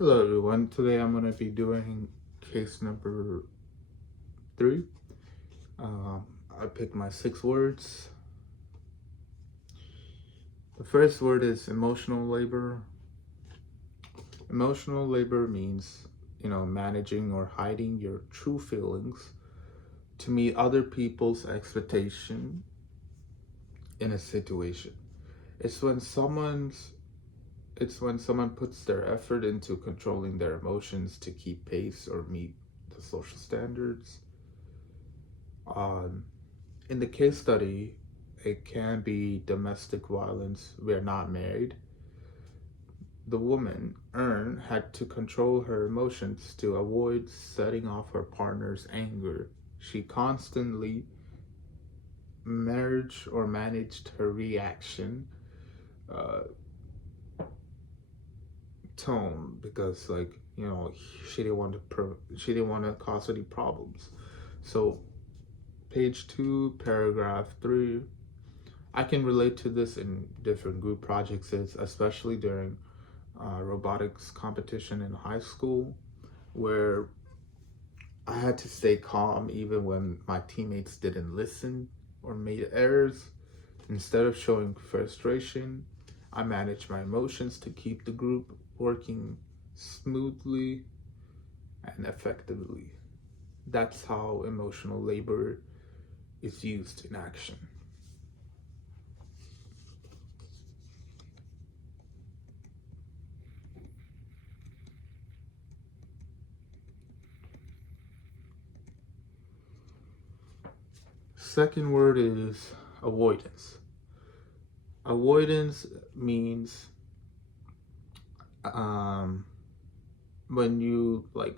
Hello everyone, today I'm going to be doing case number 3. Um, I picked my 6 words. The first word is emotional labor. Emotional labor means, managing or hiding your true feelings to meet other people's expectation in a situation. It's when someone's it's when someone puts their effort into controlling their emotions to keep pace or meet the social standards. Um, in the case study, it can be domestic violence. We're not married. The woman, Ern, had to control her emotions to avoid setting off her partner's anger. She constantly managed her reaction uh, tone because, she didn't want to cause any problems. So, page 2, paragraph 3. I can relate to this in different group projects, especially during robotics competition in high school, where I had to stay calm even when my teammates didn't listen or made errors. Instead of showing frustration, I managed my emotions to keep the group working smoothly and effectively. That's how emotional labor is used in action. Second word is avoidance. Avoidance means um, when you like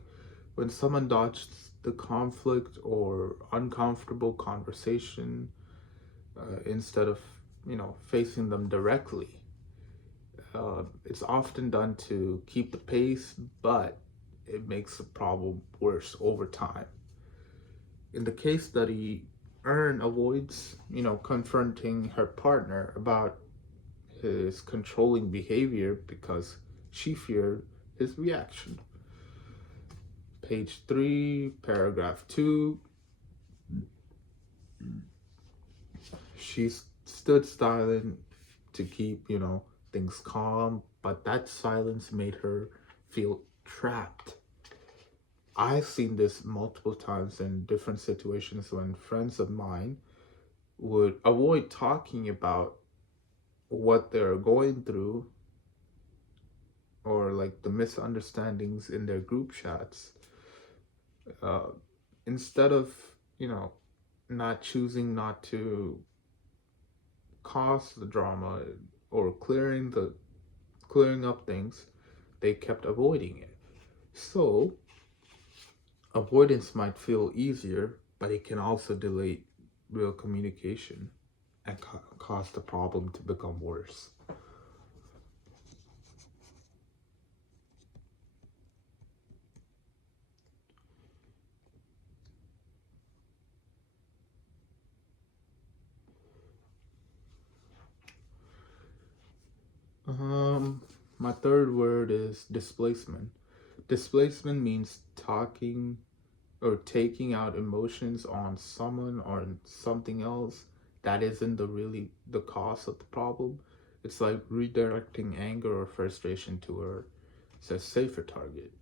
when someone dodges the conflict or uncomfortable conversation instead of facing them directly. It's often done to keep the pace, but it makes the problem worse over time. In the case study, Ern avoids confronting her partner about his controlling behavior because she feared his reaction. Page 3, paragraph 2. She stood silent to keep, things calm, but that silence made her feel trapped. I've seen this multiple times in different situations when friends of mine would avoid talking about what they're going through or like the misunderstandings in their group chats. uh, Instead of you know not choosing not to cause the drama or clearing up things, they kept avoiding it. So avoidance might feel easier, but it can also delay real communication and cause the problem to become worse. My third word is displacement. Displacement means talking or taking out emotions on someone or something else that isn't the cause of the problem. It's like redirecting anger or frustration to a safer target.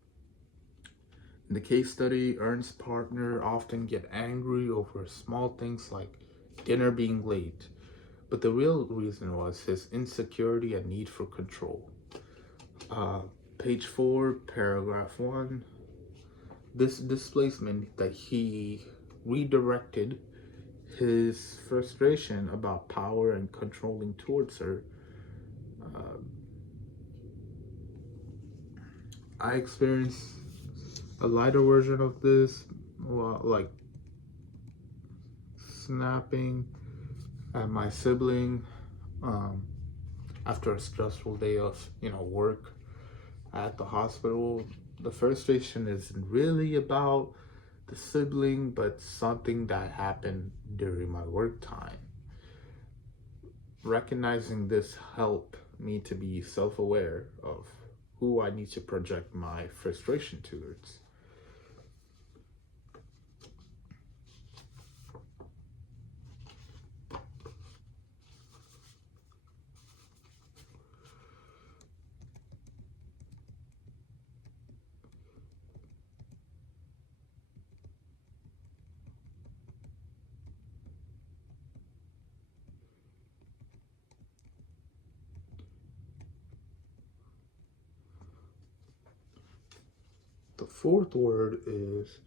In the case study, Ernst's partner often get angry over small things like dinner being late, but the real reason was his insecurity and need for control. Uh, Page 4, paragraph 1. This displacement that he redirected his frustration about power and controlling towards her. Uh, I experienced a lighter version of this, like snapping at my sibling um, after a stressful day of work at the hospital. The frustration isn't really about the sibling, but something that happened during my work time. Recognizing this helped me to be self-aware of who I need to project my frustration towards. The fourth word is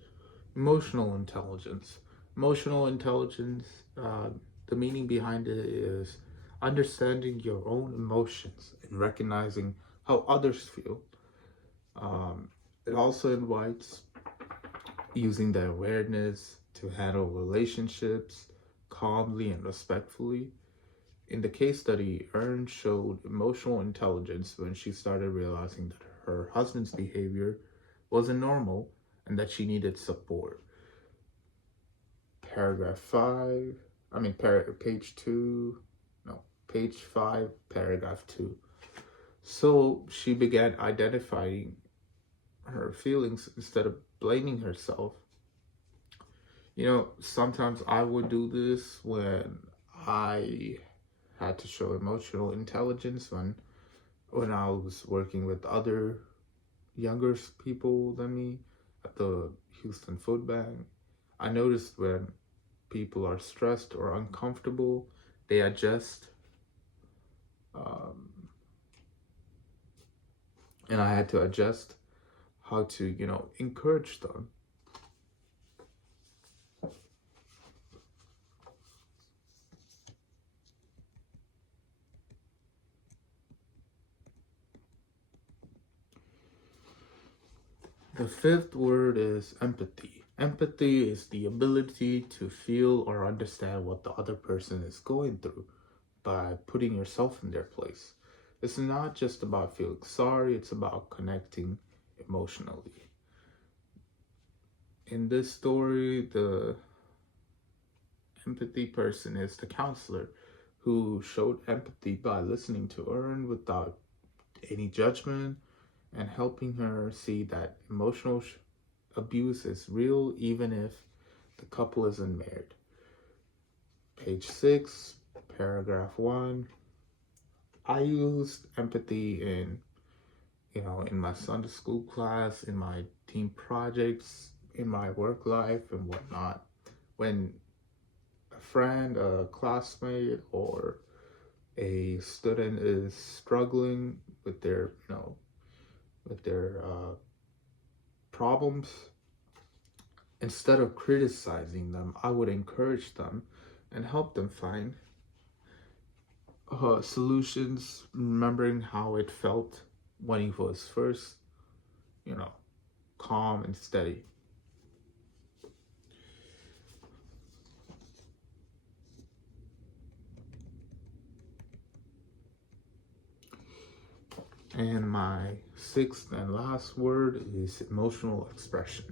emotional intelligence. Emotional intelligence, the meaning behind it is understanding your own emotions and recognizing how others feel. It also invites using the awareness to handle relationships calmly and respectfully. In the case study, Erin showed emotional intelligence when she started realizing that her husband's behavior wasn't normal and that she needed support. Paragraph 5, page 2, no, page 5, paragraph 2. So she began identifying her feelings instead of blaming herself. Sometimes I would do this when I had to show emotional intelligence when I was working with other younger people than me at the Houston Food Bank. I noticed when people are stressed or uncomfortable, they adjust, um, and I had to adjust how to, encourage them. The fifth word is empathy. Empathy is the ability to feel or understand what the other person is going through by putting yourself in their place. It's not just about feeling sorry, it's about connecting emotionally. In this story, the empathy person is the counselor who showed empathy by listening to Erin without any judgment and helping her see that emotional abuse is real even if the couple isn't married. Page 6, paragraph 1. I used empathy in my Sunday school class, in my team projects, in my work life and whatnot. When a friend, a classmate, or a student is struggling with their problems, instead of criticizing them, I would encourage them and help them find solutions, remembering how it felt when he was first, you know, calm and steady. And my sixth and last word is emotional expression.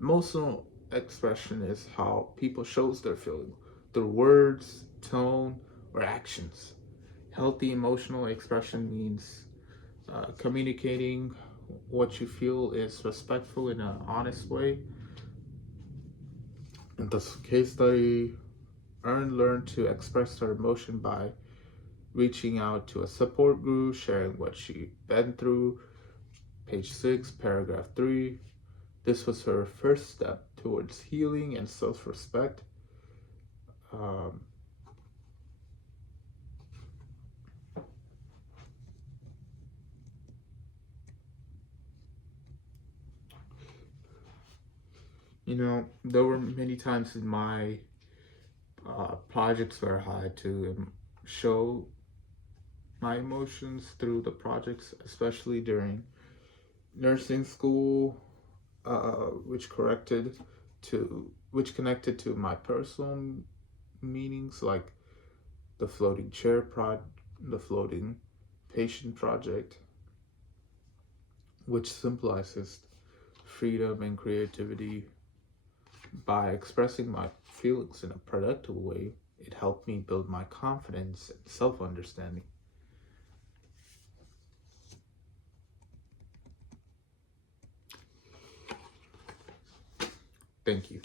Emotional expression is how people shows their feeling through words, tone, or actions. Healthy emotional expression means communicating what you feel is respectful in an honest way. In this case study, Erin learned to express her emotion by reaching out to a support group, sharing what she'd been through. Page 6, paragraph 3. This was her first step towards healing and self respect. Um, there were many times in my projects where I had to show my emotions through the projects, especially during nursing school, which connected to my personal meanings, like the floating the floating patient project, which symbolizes freedom and creativity. By expressing my feelings in a productive way, it helped me build my confidence and self understanding. Thank you.